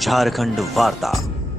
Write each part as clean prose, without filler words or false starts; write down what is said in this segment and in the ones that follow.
झारखंड वार्ता,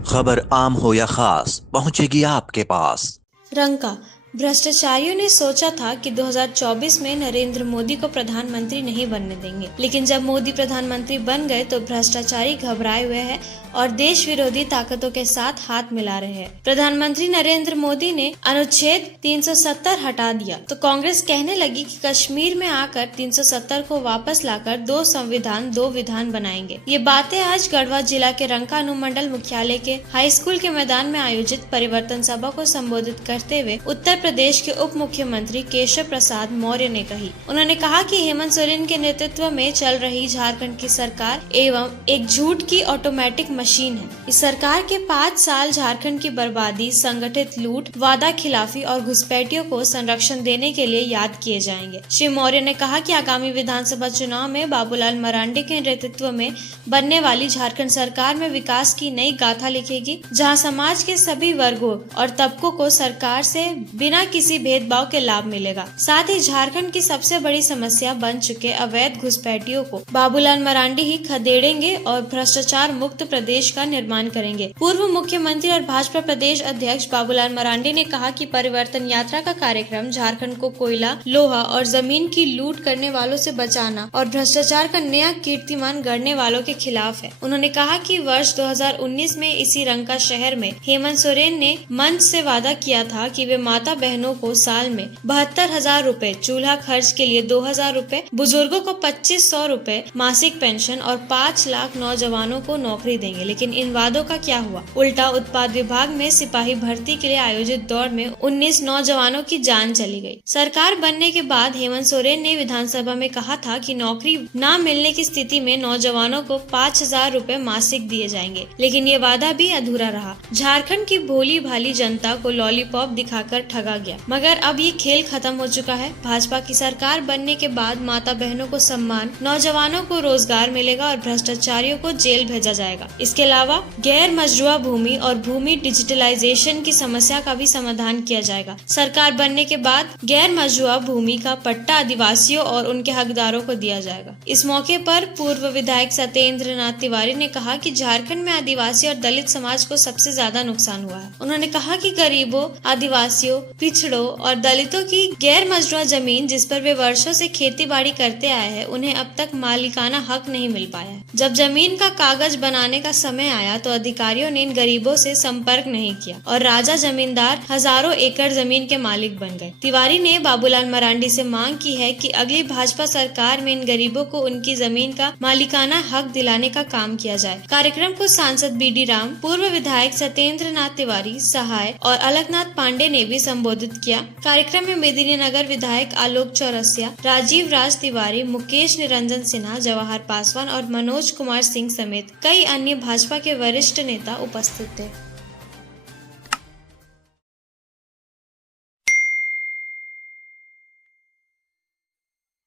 खबर आम हो या खास पहुंचेगी आपके पास। रंका भ्रष्टाचारियों ने सोचा था कि 2024 में नरेंद्र मोदी को प्रधानमंत्री नहीं बनने देंगे, लेकिन जब मोदी प्रधानमंत्री बन गए तो भ्रष्टाचारी घबराए हुए हैं और देश विरोधी ताकतों के साथ हाथ मिला रहे हैं। प्रधानमंत्री नरेंद्र मोदी ने अनुच्छेद 370 हटा दिया तो कांग्रेस कहने लगी कि कश्मीर में आकर 370 को वापस लाकर 2 संविधान 2 विधान बनाएंगे। ये बातें आज गढ़वा जिला के रंका अनुमंडल मुख्यालय के हाई स्कूल के मैदान में आयोजित परिवर्तन सभा को संबोधित करते हुए उत्तर प्रदेश के उप मुख्यमंत्री केशव प्रसाद मौर्य ने कही। उन्होंने कहा कि हेमंत सोरेन के नेतृत्व में चल रही झारखंड की सरकार एवं एक झूठ की ऑटोमेटिक मशीन है। इस सरकार के 5 साल झारखंड की बर्बादी, संगठित लूट, वादा खिलाफी और घुसपैठियों को संरक्षण देने के लिए याद किए जाएंगे। श्री मौर्य ने कहा कि आगामी विधानसभा चुनाव में बाबूलाल मरांडी के नेतृत्व में बनने वाली झारखंड सरकार में विकास की नई गाथा लिखेगी, जहां समाज के सभी वर्गों और तबकों को सरकार से बिना किसी भेदभाव के लाभ मिलेगा। साथ ही झारखंड की सबसे बड़ी समस्या बन चुके अवैध घुसपैठियों को बाबूलाल मरांडी ही खदेड़ेंगे और भ्रष्टाचार मुक्त प्रदेश का निर्माण करेंगे। पूर्व मुख्यमंत्री और भाजपा प्रदेश अध्यक्ष बाबूलाल मरांडी ने कहा कि परिवर्तन यात्रा का कार्यक्रम झारखंड को कोयला, लोहा और जमीन की लूट करने वालों से बचाना और भ्रष्टाचार का नया कीर्तिमान गढ़ने वालों के खिलाफ है। उन्होंने कहा कि वर्ष 2019 में इसी रंका शहर में हेमंत सोरेन ने मंच से वादा किया था कि वे माता बहनों को साल में 72,000 रूपए, चूल्हा खर्च के लिए 2,000 रूपए, बुजुर्गों को 2,500 रूपए मासिक पेंशन और 5 लाख नौजवानों को नौकरी देंगे। लेकिन इन वादों का क्या हुआ? उल्टा उत्पाद विभाग में सिपाही भर्ती के लिए आयोजित दौड़ में 19 नौजवानों की जान चली गई। सरकार बनने के बाद हेमंत सोरेन ने विधानसभा में कहा था कि नौकरी न मिलने की स्थिति में नौजवानों को 5,000 रूपए मासिक दिए जाएंगे, लेकिन ये वादा भी अधूरा रहा। झारखंड की भोली भाली जनता को लॉलीपॉप दिखाकर ठगा गया, मगर अब ये खेल खत्म हो चुका है। भाजपा की सरकार बनने के बाद माता बहनों को सम्मान, नौजवानों को रोजगार मिलेगा और भ्रष्टाचारियों को जेल भेजा जाएगा। इसके अलावा गैर मजरूआ भूमि और भूमि डिजिटलाइजेशन की समस्या का भी समाधान किया जाएगा। सरकार बनने के बाद गैर मजरूआ भूमि का पट्टा आदिवासियों और उनके हकदारों को दिया जाएगा। इस मौके पर पूर्व विधायक सत्येंद्र नाथ तिवारी ने कहा कि झारखंड में आदिवासी और दलित समाज को सबसे ज्यादा नुकसान हुआ है। उन्होंने कहा कि गरीबों, आदिवासियों, पिछड़ों और दलितों की गैर मजरूआ जमीन जिस पर वे वर्षों से खेती बाड़ी करते आए हैं, उन्हें अब तक मालिकाना हक नहीं मिल पाया है। जब जमीन का कागज बनाने का समय आया तो अधिकारियों ने इन गरीबों से संपर्क नहीं किया और राजा जमींदार हजारों एकड़ जमीन के मालिक बन गए। तिवारी ने बाबूलाल मरांडी से मांग की है कि अगली भाजपा सरकार में इन गरीबों को उनकी जमीन का मालिकाना हक दिलाने का काम किया जाए। कार्यक्रम को सांसद BD राम, पूर्व विधायक सत्येंद्र नाथ तिवारी, सहाय और अलकनाथ पांडे ने भी संबोधित किया। कार्यक्रम में मेदिनीनगर विधायक आलोक चौरसिया, राजीव राज तिवारी, मुकेश निरंजन सिन्हा, जवाहर पासवान और मनोज कुमार सिंह समेत कई अन्य भाजपा के वरिष्ठ नेता उपस्थित थे।